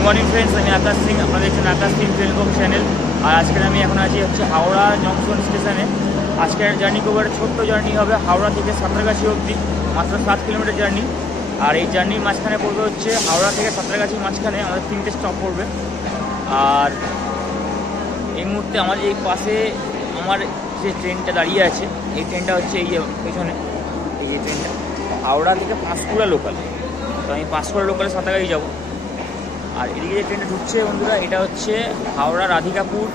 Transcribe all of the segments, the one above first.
Good morning friends, আমি আকাশ সিং, আপনারা দেখছেন আকাশ সিং টেলিকম চ্যানেল। আর আজকে আমি এখন আছি হাওড়া জংশন স্টেশনে। আজকের জার্নি করবো একটা ছোট্ট জার্নি হবে হাওড়া থেকে সাঁতরাগাছি অবধি, মাত্র 7 কিলোমিটার জার্নি। আর এই জার্নির মাঝখানে পড়বে হচ্ছে হাওড়া থেকে সাঁতরাগাছির মাঝখানে আমাদের 3টে স্টপ পড়বে। আর এই মুহূর্তে আমার এই পাশে আমার যে ট্রেনটা দাঁড়িয়ে আছে, এই ট্রেনটা হচ্ছে এই পেছনে এই ট্রেনটা হাওড়া থেকে পাঁশকুড়া লোকাল। তো আমি পাঁশকুড়া লোকালে সাঁতরাগাছি যাবো। আর এদিকে যে ট্রেনটা ঢুকছে বন্ধুরা, এটা হচ্ছে হাওড়া রাধিকাপুর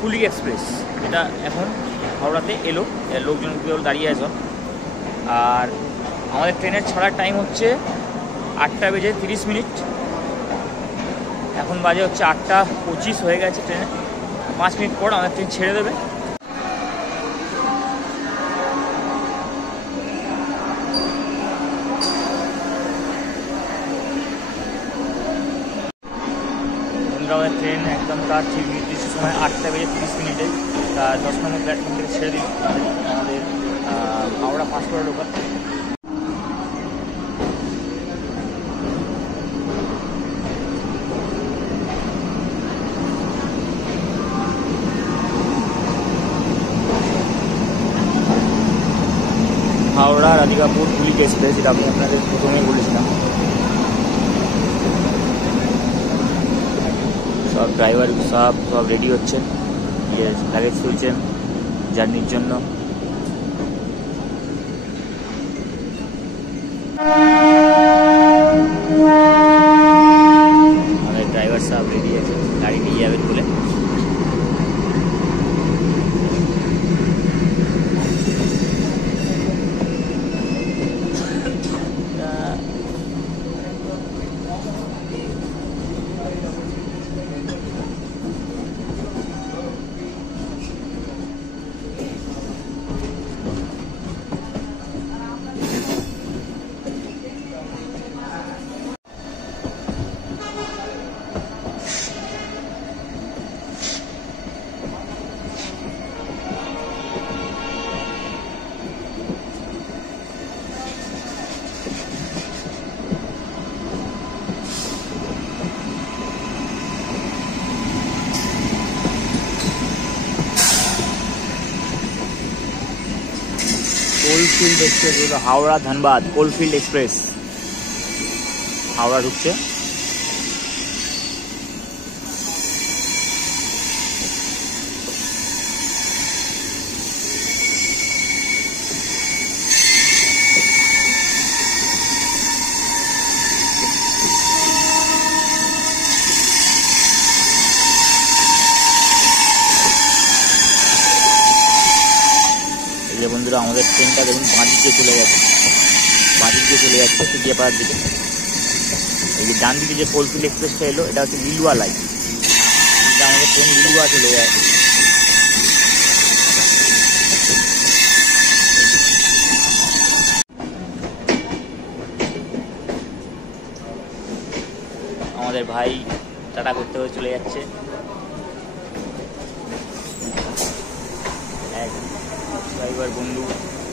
কুলিক এক্সপ্রেস। এটা এখন হাওড়াতে এলো, লোকজন দাঁড়িয়ে আছে। আর আমাদের ট্রেনের ছাড়ার টাইম হচ্ছে 8টা বেজে 30 মিনিট। এখন বাজে হচ্ছে 8টা 25 হয়ে গেছে। ট্রেনে 5 মিনিট পর আমাদের ট্রেন ছেড়ে দেবে। আমাদের ট্রেন একদম তার ঠিক নির্দিষ্ট সময় 8টা বেজে 30 মিনিটে তার 10 নম্বর প্ল্যাটফর্ম থেকে ছেড়ে দিল আমাদের হাওড়া পাঁশকুড়া লোকাল। হাওড়া রাধিকাপুর কুলিক এক্সপ্রেস, এটা আমি আপনাদের প্রথমেই বলেছিলাম। সব ড্রাইভার সব রেডি হচ্ছেন, লাগেজ তুলছেন জার্নির জন্য। আমাদের ড্রাইভার সব রেডি আছে, গাড়ি নিয়ে যাবেন বলে। Coalfield express, Howrah Dhanbad coalfield express Howrah ঢুকছে। বন্ধুরা আমাদের ট্রেনটা দেখুন বাঁদিকে চলে যাচ্ছে, সুকিয়াপাড়ার দিকে। এই যে ডান দিকে যে কোলফিল্ড এক্সপ্রেসটা এলো, এটা হচ্ছে লিলুয়া লাইন। আমাদের ট্রেন লিলুয়া চলে যায়। আমাদের ভাই টাটা করতে হয়ে চলে যাচ্ছে। ড্রাইভার বন্ধু,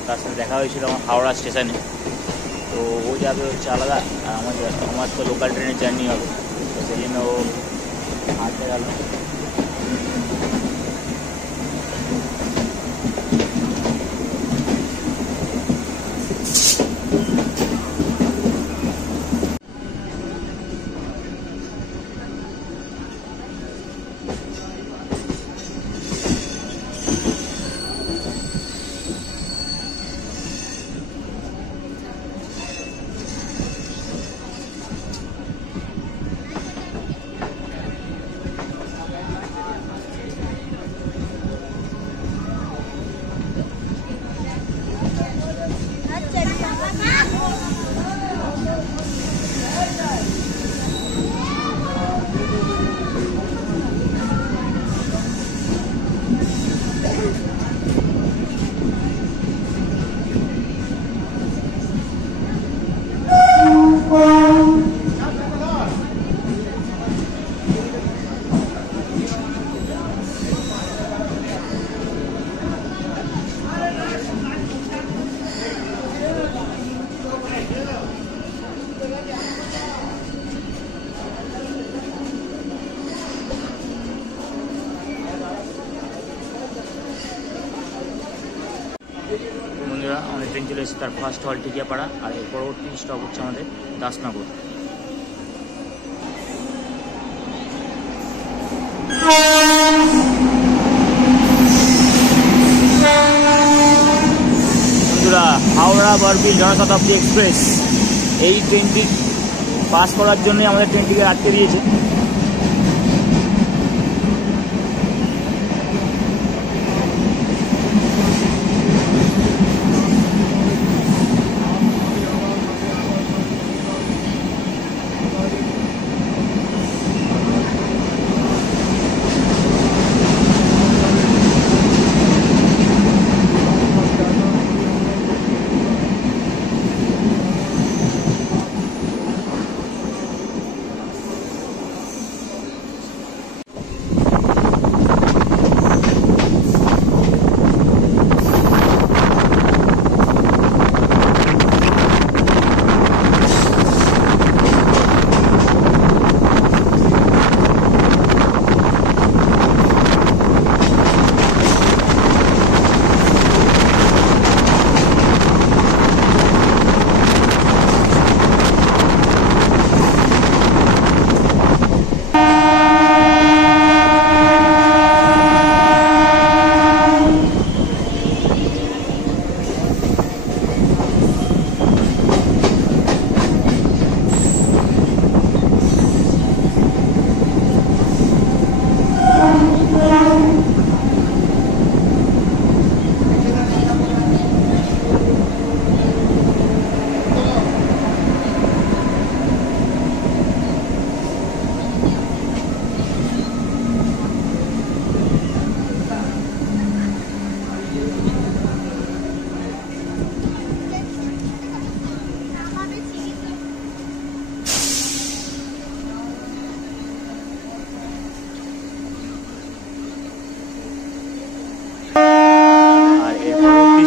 তার সাথে দেখা হয়েছিল আমার হাওড়া স্টেশনে। তো ও যাবে হচ্ছে আলাদা, আমার তো লোকাল ট্রেনের জার্নি হবে, তো সেই জন্য ও হাঁটতে গেল। ট্রেন চলে এসেছে, তার ফার্স্ট হল টিকিয়াপাড়া, আর এর পরবর্তী স্টপ হচ্ছে আমাদের দাসনগর। বন্ধুরা, হাওড়া বরবিল জনশতাব্দী এক্সপ্রেস এই ট্রেনটি পাস করার জন্যই আমাদের ট্রেনটিকে আটকে দিয়েছে।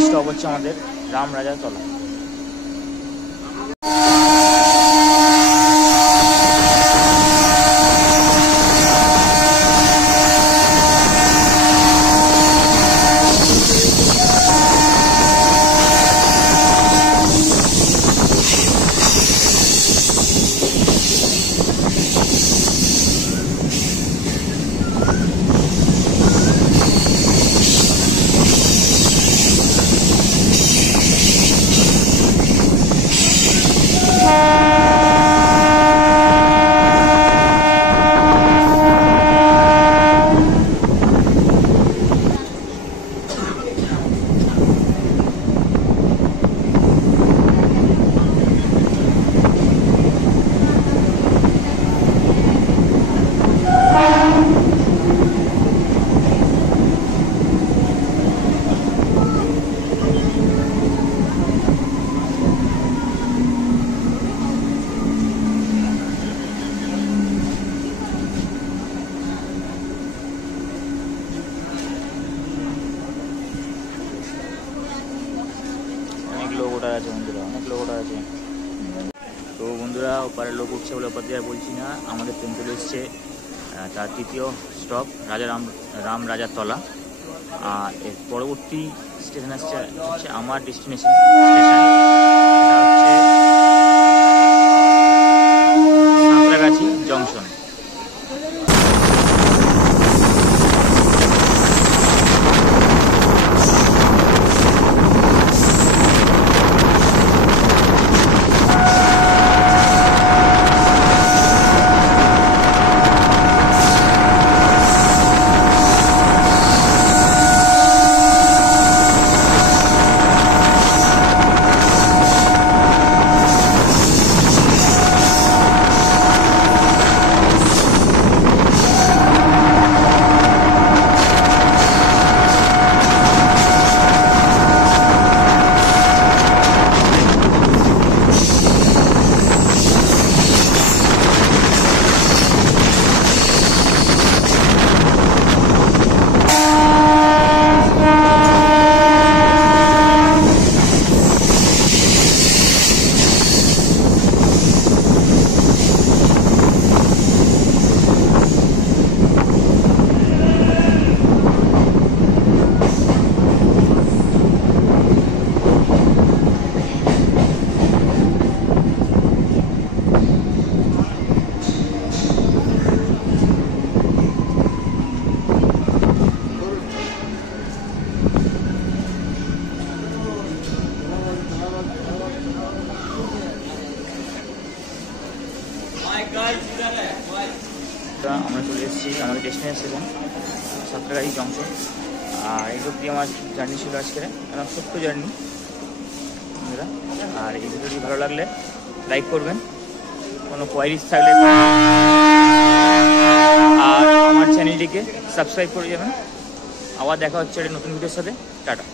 স্টপ হচ্ছে আমাদের রামরাজাতলা। লোক ওঠার আছে বন্ধুরা, অনেক লোক ওঠার আছে। তো বন্ধুরা, ওপারে লোক উঠছে বলে ওপার দিয়ে বলছি না, আমাদের ট্রেন চলে এসছে তার তৃতীয় স্টপ রামরাজাতলা। আর এর পরবর্তী স্টেশন হচ্ছে আমার ডেস্টিনেশন স্টেশন, এটা হচ্ছে সাঁতরাগাছি জংশন। আমরা চলে এসেছি আমাদের ডেস্টিনেশন সাঁতরাগাছি জংশন। আর এই অবধি আমার জার্নি ছিল আজকের, ছোট্ট জার্নি। আর এই ভিডিওটি ভালো লাগলে লাইক করবেন, কোনো কোয়ারিজ থাকলে আর আমার চ্যানেলটিকে সাবস্ক্রাইব করে যাবেন। আবার দেখা হচ্ছে একটা নতুন ভিডিওর সাথে। টাটা।